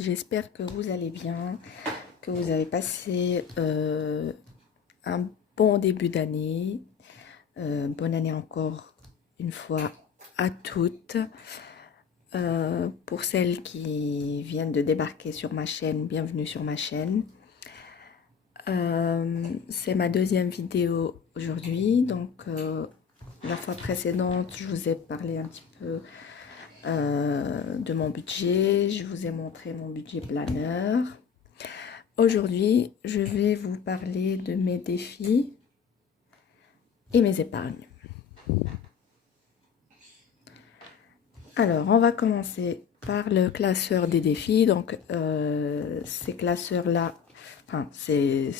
j'espère que vous allez bien, que vous avez passé un bon début d'année. Bonne année encore une fois à toutes. Pour celles qui viennent de débarquer sur ma chaîne, bienvenue sur ma chaîne. C'est ma deuxième vidéo aujourd'hui, donc la fois précédente, je vous ai parlé un petit peu de mon budget, je vous ai montré mon budget planeur. Aujourd'hui, je vais vous parler de mes défis et mes épargnes. Alors, on va commencer par le classeur des défis. Donc, ces classeurs-là, enfin, c'est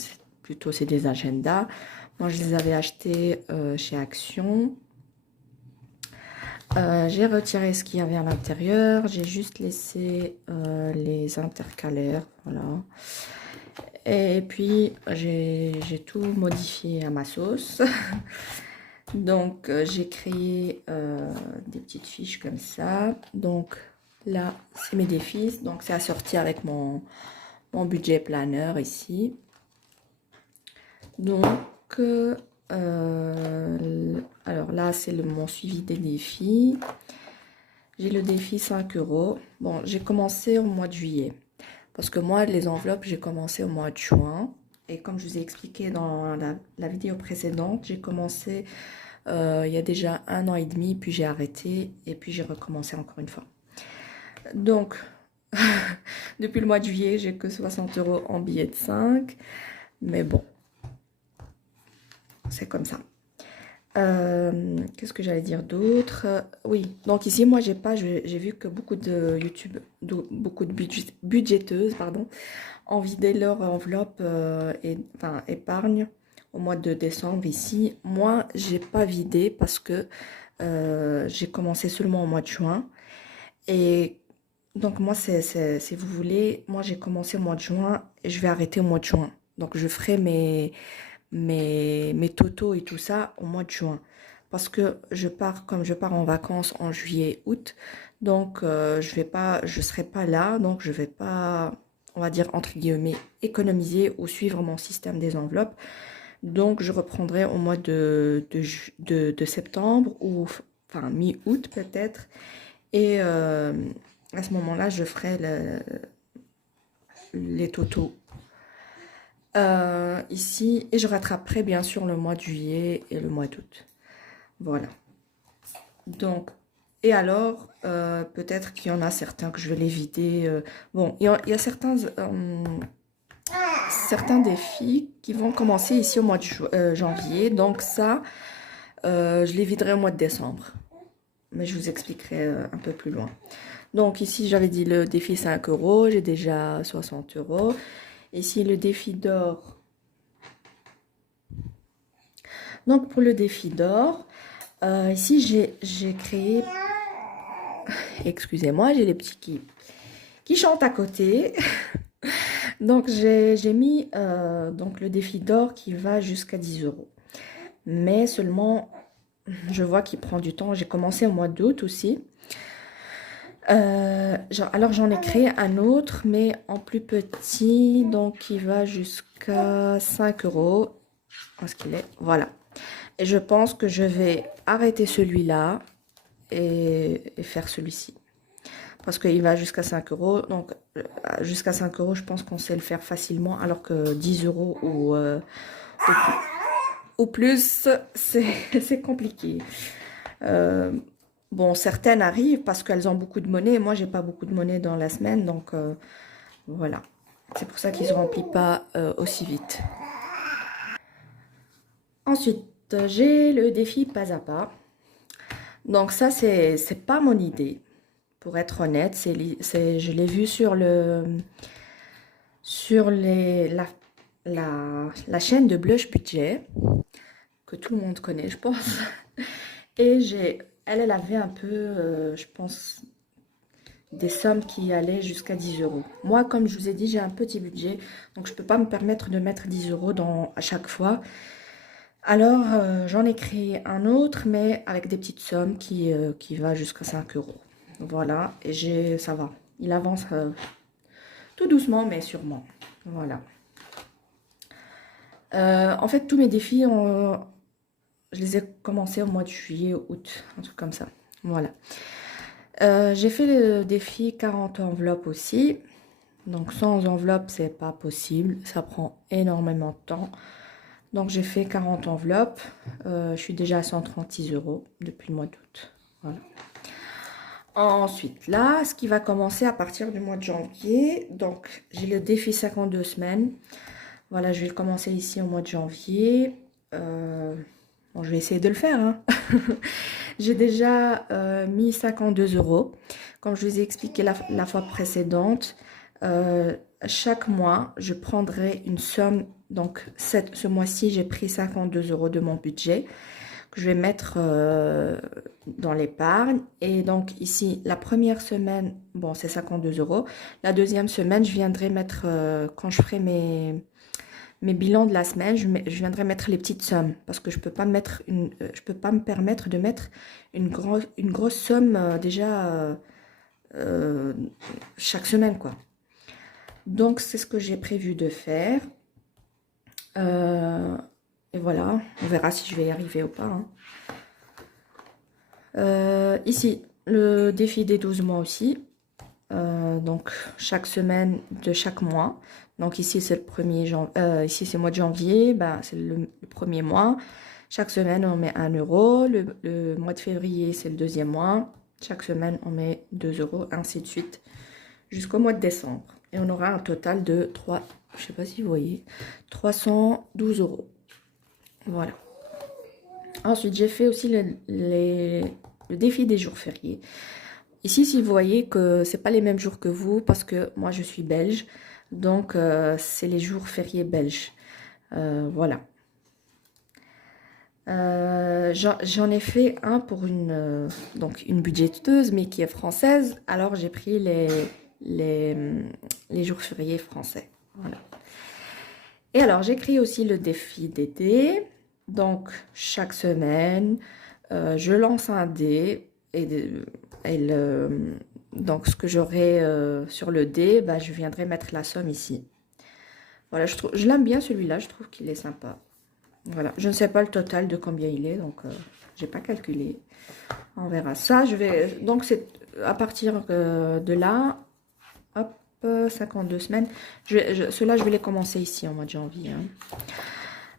des agendas. Moi, je les avais achetés chez Action. J'ai retiré ce qu'il y avait à l'intérieur. J'ai juste laissé les intercalaires, voilà. Et puis, j'ai tout modifié à ma sauce. Donc, j'ai créé des petites fiches comme ça. Donc, là, c'est mes défis. Donc, c'est assorti avec mon budget planner ici. Donc, alors là, c'est mon suivi des défis. J'ai le défi 5 €. Bon, j'ai commencé au mois de juillet. Parce que moi, les enveloppes, j'ai commencé au mois de juin. Et comme je vous ai expliqué dans la vidéo précédente, j'ai commencé il y a déjà 1 an et demi, puis j'ai arrêté et puis j'ai recommencé encore une fois. Donc, depuis le mois de juillet, j'ai que 60 € en billets de 5. Mais bon, c'est comme ça. Qu'est-ce que j'allais dire d'autre? Oui, donc ici, moi, j'ai vu que beaucoup de YouTube, beaucoup de budgéteuses, pardon, ont vidé leur enveloppe enfin, épargne au mois de décembre ici. Moi, j'ai pas vidé parce que j'ai commencé seulement au mois de juin. Et donc, moi, si vous voulez, moi, j'ai commencé au mois de juin et je vais arrêter au mois de juin. Donc, je ferai mes totaux et tout ça au mois de juin. Parce que comme je pars en vacances en juillet, août, donc je serai pas là, donc je vais pas, on va dire entre guillemets, économiser ou suivre mon système des enveloppes. Donc je reprendrai au mois de septembre ou enfin mi-août peut-être. Et à ce moment-là, je ferai les totaux ici et je rattraperai bien sûr le mois de juillet et le mois d'août. Voilà. Donc, et alors, peut-être qu'il y en a certains que je vais les vider. Bon, il y a certains défis qui vont commencer ici au mois de janvier. Donc ça, je les viderai au mois de décembre. Mais je vous expliquerai un peu plus loin. Donc ici, j'avais dit le défi 5 €. J'ai déjà 60 €. Ici, le défi d'or. Donc, pour le défi d'or, ici, j'ai créé... Excusez-moi, j'ai les petits qui chantent à côté. Donc, j'ai mis donc, le défi d'or qui va jusqu'à 10 €. Mais seulement, je vois qu'il prend du temps. J'ai commencé au mois d'août aussi. Alors, j'en ai créé un autre, mais en plus petit. Donc, qui va jusqu'à 5 €. Où est-ce qu'il est? Voilà. Et je pense que je vais arrêter celui-là et faire celui-ci. Parce qu'il va jusqu'à 5 €. Donc, jusqu'à 5 €, je pense qu'on sait le faire facilement. Alors que 10 € ou plus, c'est compliqué. Bon, certaines arrivent parce qu'elles ont beaucoup de monnaie. Moi, j'ai pas beaucoup de monnaie dans la semaine. Donc, voilà. C'est pour ça qu'ils ne se remplissent pas aussi vite. Ensuite, j'ai le défi pas à pas. Donc ça, c'est pas mon idée, pour être honnête. Je l'ai vu sur la chaîne de Blush Budget, que tout le monde connaît, je pense. Et elle avait un peu, je pense, des sommes qui allaient jusqu'à 10 €. Moi, comme je vous ai dit, j'ai un petit budget, donc je peux pas me permettre de mettre 10 € à chaque fois. Alors, j'en ai créé un autre, mais avec des petites sommes qui va jusqu'à 5 €. Voilà, et ça va. Il avance tout doucement, mais sûrement. Voilà. En fait, tous mes défis, je les ai commencés au mois de juillet, août, un truc comme ça. Voilà. J'ai fait le défi 40 enveloppes aussi. Donc, sans enveloppe, c'est pas possible. Ça prend énormément de temps. Donc, j'ai fait 40 enveloppes. Je suis déjà à 136 € depuis le mois d'août. Voilà. Ensuite, là, ce qui va commencer à partir du mois de janvier. Donc, j'ai le défi 52 semaines. Voilà, je vais le commencer ici au mois de janvier. Bon, je vais essayer de le faire, hein. J'ai déjà mis 52 €. Comme je vous ai expliqué la fois précédente, chaque mois, je prendrai une somme. Donc, ce mois-ci, j'ai pris 52 € de mon budget que je vais mettre dans l'épargne. Et donc, ici, la première semaine, bon, c'est 52 €. La deuxième semaine, je viendrai mettre, quand je ferai mes bilans de la semaine, je viendrai mettre les petites sommes parce que je peux pas je peux pas me permettre de mettre une grosse somme déjà chaque semaine, quoi. Donc c'est ce que j'ai prévu de faire. Et voilà, on verra si je vais y arriver ou pas, hein. Ici, le défi des 12 mois aussi. Donc chaque semaine de chaque mois. Donc ici c'est ici c'est le mois de janvier, bah, c'est le premier mois. Chaque semaine on met 1 €. Le mois de février c'est le deuxième mois. Chaque semaine on met 2 €, ainsi de suite, jusqu'au mois de décembre. Et on aura un total de je sais pas si vous voyez, 312 €. Voilà. Ensuite j'ai fait aussi le défi des jours fériés. Ici, si vous voyez que c'est pas les mêmes jours que vous, parce que moi je suis belge, donc c'est les jours fériés belges. Voilà. J'en ai fait un pour donc une budgéteuse, mais qui est française. Alors j'ai pris les jours fériés français. Voilà. Et alors j'ai créé aussi le défi d'été. Donc chaque semaine, je lance un dé donc ce que j'aurai sur le dé, bah, je viendrai mettre la somme ici. Voilà, je l'aime bien celui-là, je trouve qu'il est sympa. Voilà, je ne sais pas le total de combien il est, donc j'ai pas calculé. On verra ça. Donc c'est à partir de là, hop, 52 semaines. Ceux-là, je vais les commencer ici en mois de janvier, hein.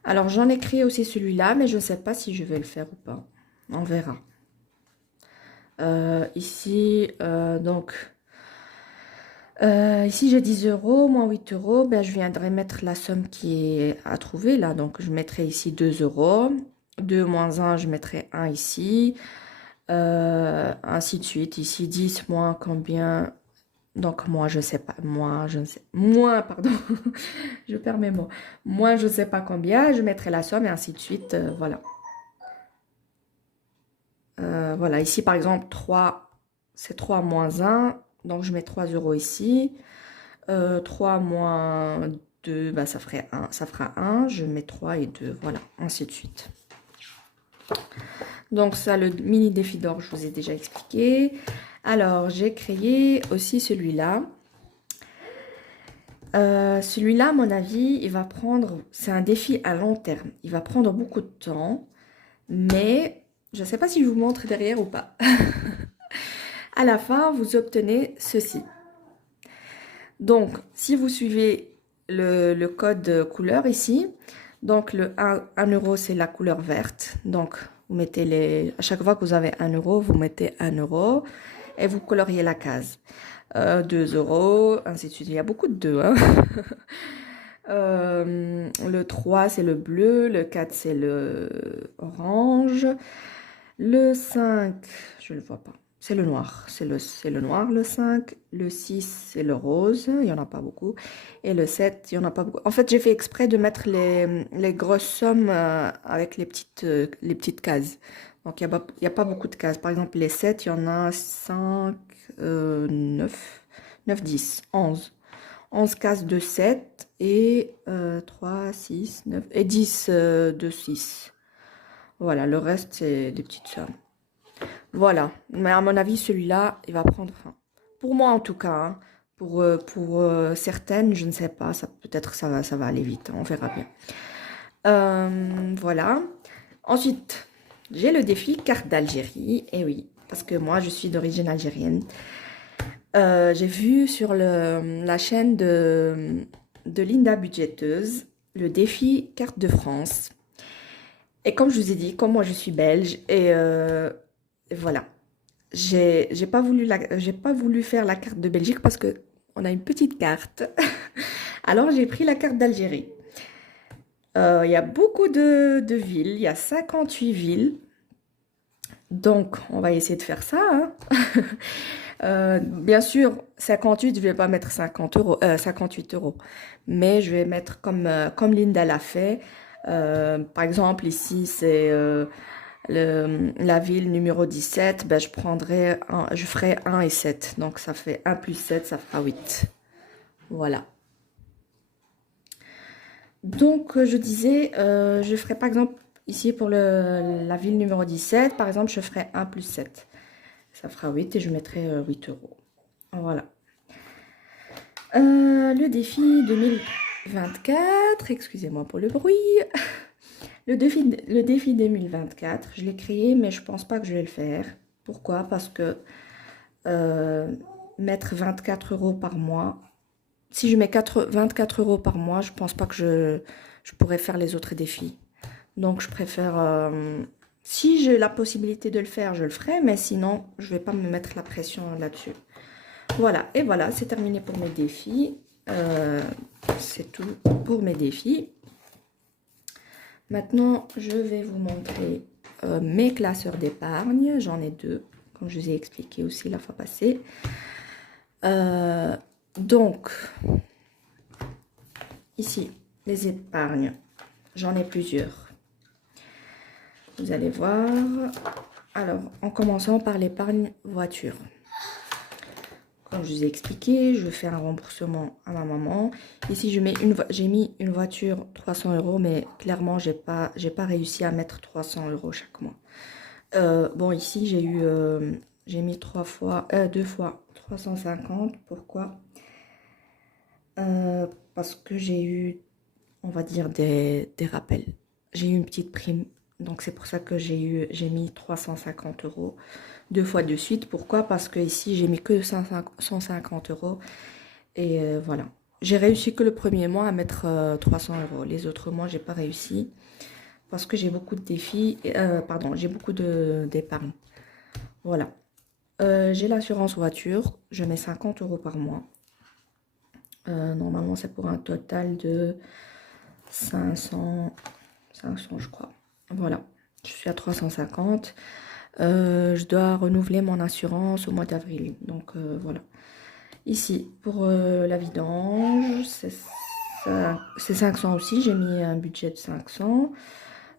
Alors j'en ai créé aussi celui-là, mais je ne sais pas si je vais le faire ou pas. On verra. Ici, ici j'ai 10 €, moins 8 €, ben, je viendrai mettre la somme qui est à trouver là. Donc je mettrai ici 2 €. 2 moins 1, je mettrai 1 ici. Ainsi de suite. Ici 10 moins combien? Donc moi je sais pas. Moins, pardon. Je perds mes mots. Moins je sais pas combien. Je mettrai la somme et ainsi de suite. Voilà. Voilà, ici par exemple 3, c'est 3 moins 1, donc je mets 3 € ici. 3 moins 2, bah, ça fera 1, je mets 3 et 2, voilà, ainsi de suite. Donc ça, le mini défi d'or, je vous ai déjà expliqué. Alors, j'ai créé aussi celui-là. Celui-là, à mon avis, il va prendre, c'est un défi à long terme. Il va prendre beaucoup de temps, mais je ne sais pas si je vous montre derrière ou pas. À la fin, vous obtenez ceci. Donc, si vous suivez le code couleur ici, donc le 1 €, c'est la couleur verte. Donc, vous mettez à chaque fois que vous avez 1 €, vous mettez 1 € et vous coloriez la case. 2 €, ainsi de suite. Il y a beaucoup de 2, hein. Le 3, c'est le bleu. Le 4, c'est le orange. Le 5, je ne le vois pas. C'est le noir. C'est le noir, le 5. Le 6, c'est le rose. Il n'y en a pas beaucoup. Et le 7, il n'y en a pas beaucoup. En fait, j'ai fait exprès de mettre les grosses sommes avec les petites cases. Donc, il n'y a pas beaucoup de cases. Par exemple, les 7, il y en a 5, 9, 10, 11. 11 cases de 7 et 3, 6, 9 et 10 de 6. Voilà, le reste, c'est des petites sommes. Voilà, mais à mon avis, celui-là, il va prendre fin. Pour moi, en tout cas, hein. Pour certaines, je ne sais pas, peut-être ça va aller vite, on verra bien. Voilà. Ensuite, j'ai le défi carte d'Algérie. Et oui, parce que moi, je suis d'origine algérienne. J'ai vu sur la chaîne de Linda Budgeteuse le défi carte de France. Et comme je vous ai dit, comme moi je suis belge, et voilà. J'ai pas voulu faire la carte de Belgique parce que on a une petite carte. Alors j'ai pris la carte d'Algérie. Il y a beaucoup de villes, il y a 58 villes. Donc on va essayer de faire ça, hein. Bien sûr, 58, je vais pas mettre 50 euros, 58 euros. Mais je vais mettre comme Linda l'a fait. Par exemple, ici, c'est la ville numéro 17. Ben, je ferai 1 et 7. Donc, ça fait 1 plus 7, ça fera 8. Voilà. Donc, je disais, je ferai par exemple, ici pour la ville numéro 17, par exemple, je ferai 1 plus 7. Ça fera 8 et je mettrai 8 euros. Voilà. Le défi 2024, excusez-moi pour le bruit. Le défi 2024, je l'ai créé, mais je pense pas que je vais le faire. Pourquoi? Parce que mettre 24 euros par mois, si je mets 24 euros par mois, je pense pas que je pourrais faire les autres défis. Donc je préfère, si j'ai la possibilité de le faire, je le ferai, mais sinon, je vais pas me mettre la pression là-dessus. Voilà, et voilà, c'est terminé pour mes défis. C'est tout pour mes défis. Maintenant, je vais vous montrer mes classeurs d'épargne. J'en ai 2, comme je vous ai expliqué aussi la fois passée. Donc, ici, les épargnes, j'en ai plusieurs. Vous allez voir. Alors, en commençant par l'épargne voiture. Comme je vous ai expliqué, je fais un remboursement à ma maman. Ici, j'ai mis une voiture 300 euros, mais clairement, j'ai pas réussi à mettre 300 euros chaque mois. Bon, ici, j'ai mis 2 fois 350. Pourquoi? Parce que j'ai eu, on va dire, des rappels. J'ai eu une petite prime. Donc, c'est pour ça que j'ai mis 350 euros 2 fois de suite. Pourquoi? Parce que ici, j'ai mis que 150 euros. Et voilà. J'ai réussi que le premier mois à mettre 300 euros. Les autres mois, j'ai pas réussi. Parce que j'ai beaucoup de défis. Pardon, j'ai beaucoup d'épargne. Voilà. J'ai l'assurance voiture. Je mets 50 euros par mois. Normalement, c'est pour un total de 500, je crois. Voilà. Je suis à 350. Je dois renouveler mon assurance au mois d'avril. Donc, voilà. Ici, pour la vidange, c'est 500 aussi. J'ai mis un budget de 500.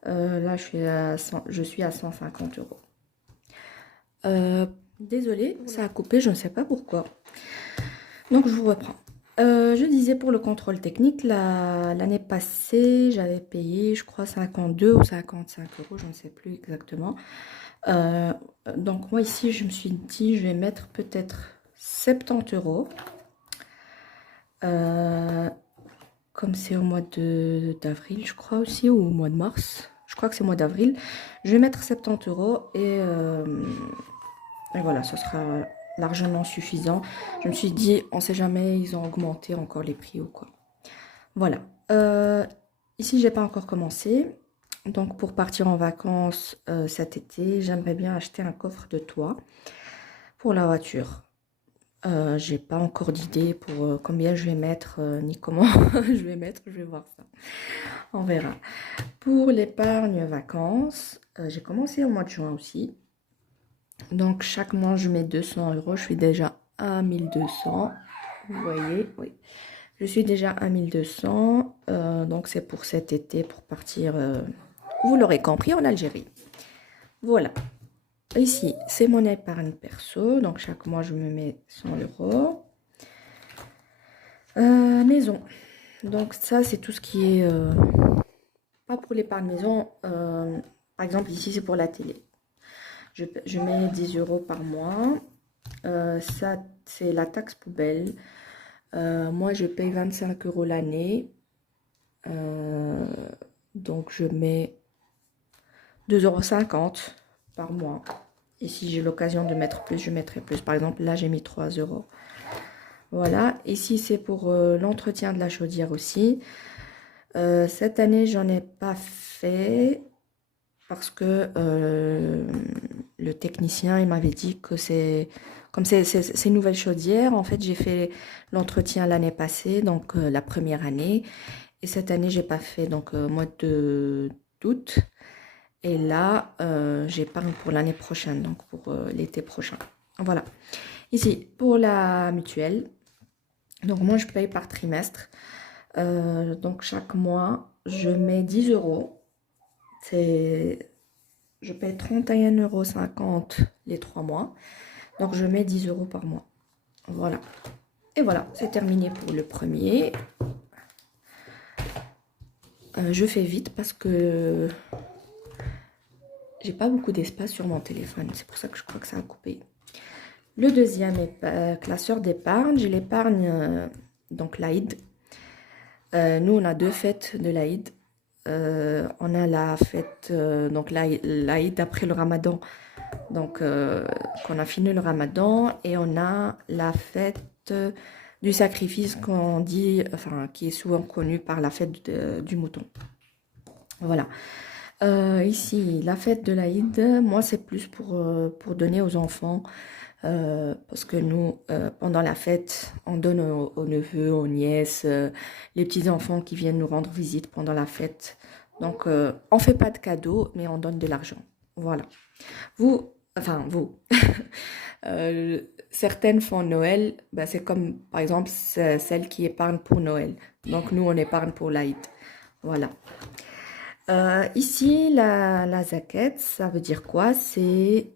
Là, je suis à 150 euros. Désolée, ça a coupé, je ne sais pas pourquoi. Donc, je vous reprends. Je disais pour le contrôle technique, l'année passée, j'avais payé, je crois, 52 ou 55 euros, je ne sais plus exactement. Donc, moi, ici, je me suis dit, je vais mettre peut-être 70 euros. Comme c'est au mois d'avril, je crois aussi, ou au mois de mars. Je crois que c'est au mois d'avril. Je vais mettre 70 euros et voilà, ce sera largement suffisant. Je me suis dit, on sait jamais, ils ont augmenté encore les prix ou quoi. Voilà. Ici, j'ai pas encore commencé. Donc, pour partir en vacances cet été, j'aimerais bien acheter un coffre de toit pour la voiture. J'ai pas encore d'idée pour combien je vais mettre, ni comment je vais mettre, je vais voir ça. On verra. Pour l'épargne vacances, j'ai commencé au mois de juin aussi. Donc, chaque mois, je mets 200 euros. Je suis déjà à 1200. Vous voyez, oui. Je suis déjà à 1200. Donc, c'est pour cet été, pour partir, vous l'aurez compris, en Algérie. Voilà. Ici, c'est mon épargne perso. Donc, chaque mois, je me mets 100 euros. Maison. Donc, ça, c'est tout ce qui est... pas pour l'épargne maison. Par exemple, ici, c'est pour la télé. Je mets 10 euros par mois. Ça, c'est la taxe poubelle. Moi, je paye 25 € l'année. Euh, donc, je mets 2,50 € par mois. Et si j'ai l'occasion de mettre plus, je mettrai plus. Par exemple, là, j'ai mis 3 €. Voilà. Ici, c'est pour l'entretien de la chaudière aussi. Cette année, j'en ai pas fait parce que le technicien, il m'avait dit que comme c'est une nouvelle chaudière, en fait, j'ai fait l'entretien l'année passée, donc la première année. Et cette année, j'ai pas fait, donc mois d'août. Et là, j'épargne pour l'année prochaine, donc pour l'été prochain. Voilà. Ici, pour la mutuelle, donc moi, je paye par trimestre. Donc chaque mois, je mets 10 €. Je paye 31,50 € les 3 mois. Donc je mets 10 € par mois. Voilà. Et voilà, c'est terminé pour le premier. Je fais vite parce que j'ai pas beaucoup d'espace sur mon téléphone. C'est pour ça que je crois que ça a coupé. Le deuxième est classeur d'épargne. J'ai l'épargne, donc l'Aïd. Nous, on a deux fêtes de l'Aïd. On a la fête, donc l'Aïd après le Ramadan. Donc, qu'on a fini le Ramadan. Et on a la fête du sacrifice qu'on dit, enfin, qui est souvent connue par la fête du mouton. Voilà. Ici, la fête de l'Aïd, moi, c'est plus pour donner aux enfants. Parce que nous, pendant la fête, on donne aux neveux, aux nièces, les petits-enfants qui viennent nous rendre visite pendant la fête. Donc, on fait pas de cadeaux, mais on donne de l'argent. Voilà. Vous, enfin, vous, certaines font Noël, ben, c'est comme, par exemple, celle qui épargne pour Noël. Donc, nous, on épargne pour l'Aïd. Voilà. Ici, la zakat, ça veut dire quoi? C'est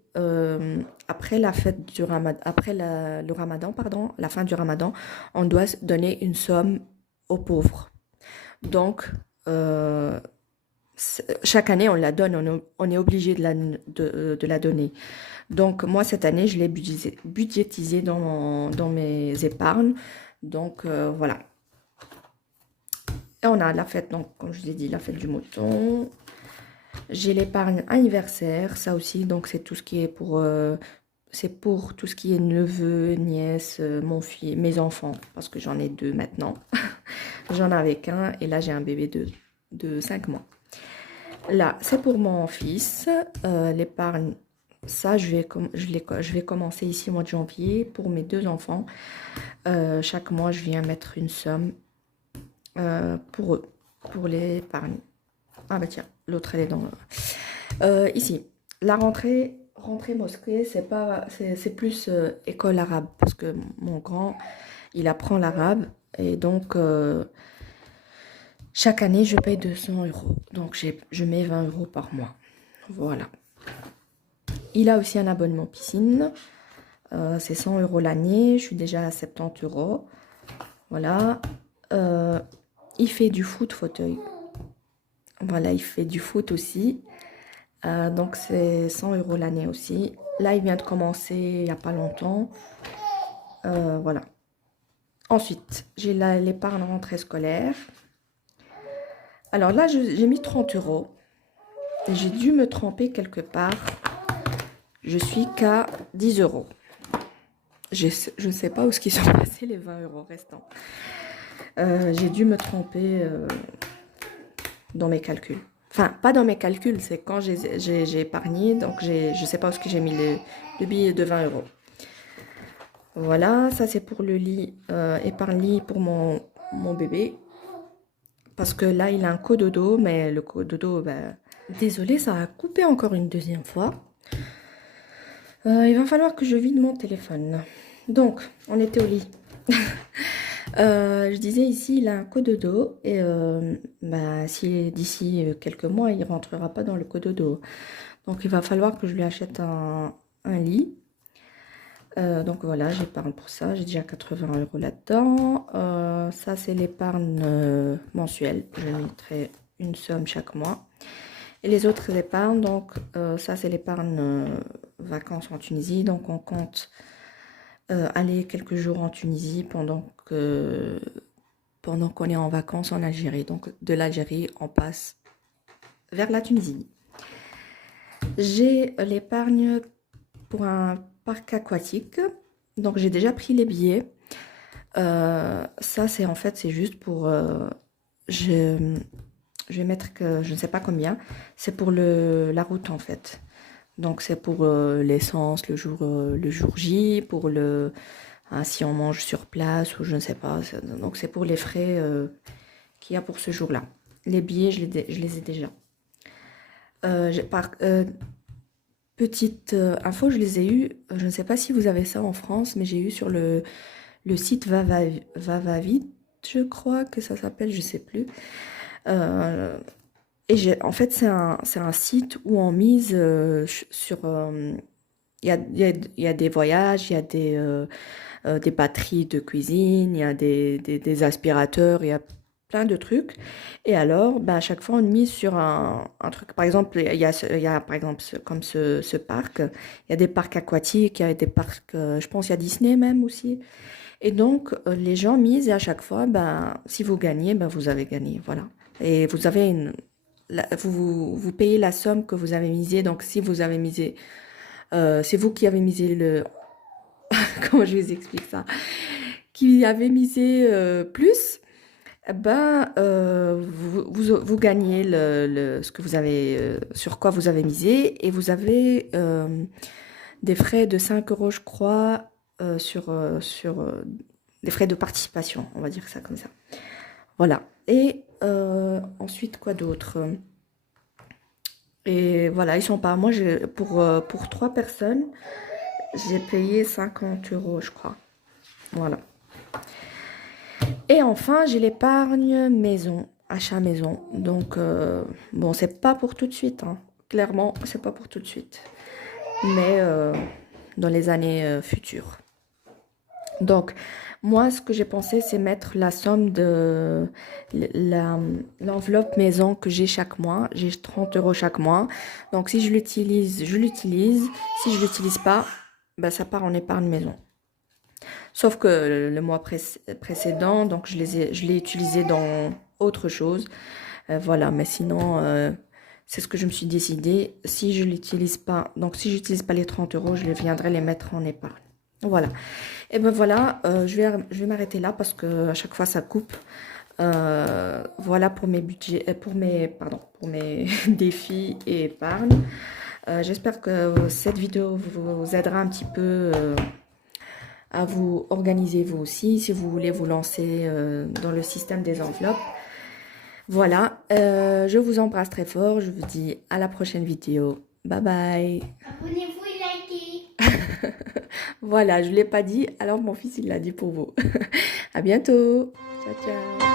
après la fête du Ramadan, après le Ramadan, pardon, la fin du Ramadan, on doit donner une somme aux pauvres. Donc, chaque année, on la donne, on est obligé de la donner. Donc, moi, cette année, je l'ai budgétisé dans mes épargnes. Donc, voilà. Et on a la fête, donc, comme je vous ai dit, la fête du mouton. J'ai l'épargne anniversaire, ça aussi, donc c'est tout ce qui est c'est pour tout ce qui est neveu, nièce, mes enfants, parce que j'en ai deux maintenant. J'en avais qu'un et là j'ai un bébé de 5 mois. Là, c'est pour mon fils, l'épargne, ça je vais commencer ici au mois de janvier pour mes deux enfants. Chaque mois, je viens mettre une somme pour eux, pour l'épargne. Ah bah tiens, l'autre elle est dans... ici, la rentrée mosquée, c'est plus école arabe, parce que mon grand, il apprend l'arabe, et donc chaque année, je paye 200 €. Donc je mets 20 € par mois. Voilà. Il a aussi un abonnement piscine, c'est 100 € l'année, je suis déjà à 70 €. Voilà. Il fait du foot fauteuil. Voilà, il fait du foot aussi. Donc, c'est 100 € l'année aussi. Là, il vient de commencer il n'y a pas longtemps. Voilà. Ensuite, j'ai l'épargne rentrée scolaire. Alors là, j'ai mis 30 €. Et j'ai dû me tromper quelque part. Je suis qu'à 10 €. Je ne sais pas où ce qui sont passés les 20 € restants. J'ai dû me tromper dans mes calculs. Enfin, pas dans mes calculs, c'est quand j'ai épargné, donc je ne sais pas où j'ai mis le billet de 20 €. Voilà, ça c'est pour le lit, épargne-lit pour mon bébé. Parce que là, il a un cododo, mais le cododo, ben... Désolée, ça a coupé encore une deuxième fois. Il va falloir que je vide mon téléphone. Donc, on était au lit. Je disais ici, il a un cododo et bah, si d'ici quelques mois, il ne rentrera pas dans le cododo. Donc, il va falloir que je lui achète un lit. Donc, voilà, j'épargne pour ça. J'ai déjà 80 € là-dedans. Ça, c'est l'épargne mensuelle. Je mettrai une somme chaque mois. Et les autres épargnes, donc ça, c'est l'épargne vacances en Tunisie. Donc, on compte aller quelques jours en Tunisie pendant qu'on est en vacances en Algérie. Donc de l'Algérie, on passe vers la Tunisie. J'ai l'épargne pour un parc aquatique. Donc j'ai déjà pris les billets. Ça, c'est en fait, c'est juste pour... je vais mettre que je ne sais pas combien. C'est pour la route en fait. Donc c'est pour l'essence le jour J, pour si on mange sur place ou je ne sais pas. Donc c'est pour les frais qu'il y a pour ce jour-là. Les billets, je les ai déjà. Petite info, je les ai eus. Je ne sais pas si vous avez ça en France, mais j'ai eu sur le site Vavavit, je crois que ça s'appelle, je ne sais plus. En fait, c'est un site où on mise sur... il y a des voyages, il y a des batteries de cuisine, il y a des aspirateurs, il y a plein de trucs. Et alors, ben, à chaque fois, on mise sur un truc. Par exemple, il y a par exemple, comme ce parc, il y a des parcs aquatiques, il y a des parcs, je pense, il y a Disney même aussi. Et donc, les gens misent et à chaque fois, ben, si vous gagnez, ben, vous avez gagné. Voilà. Et vous avez vous payez la somme que vous avez misée. Donc, si vous avez misé, c'est vous qui avez misé comment je vous explique ça? Qui avez misé plus, ben, vous gagnez ce que vous avez, sur quoi vous avez misé. Et vous avez des frais de 5 euros, je crois, sur des frais de participation, on va dire ça comme ça. Voilà. Et ensuite, quoi d'autre? Et voilà, ils sont pas... Moi, pour 3 personnes, j'ai payé 50 euros, je crois. Voilà. Et enfin, j'ai l'épargne maison, achat maison. Donc, bon, c'est pas pour tout de suite, hein. Clairement, c'est pas pour tout de suite. Mais dans les années futures. Donc, moi, ce que j'ai pensé, c'est mettre la somme de l'enveloppe maison que j'ai chaque mois. J'ai 30 euros chaque mois. Donc, si je l'utilise, je l'utilise. Si je l'utilise pas, ben, ça part en épargne maison. Sauf que le mois précédent, donc je l'ai utilisé dans autre chose. Voilà, mais sinon, c'est ce que je me suis décidé. Si je l'utilise pas, donc si j'utilise pas les 30 euros, je viendrai les mettre en épargne. Voilà. Et ben voilà, je vais m'arrêter là parce que à chaque fois ça coupe. Voilà pour mes budgets, pour mes défis et épargne. J'espère que cette vidéo vous aidera un petit peu à vous organiser vous aussi si vous voulez vous lancer dans le système des enveloppes. Voilà, je vous embrasse très fort. Je vous dis à la prochaine vidéo. Bye bye. Abonnez-vous et likez. Voilà, je ne l'ai pas dit, alors mon fils il l'a dit pour vous. À bientôt. Ciao, ciao.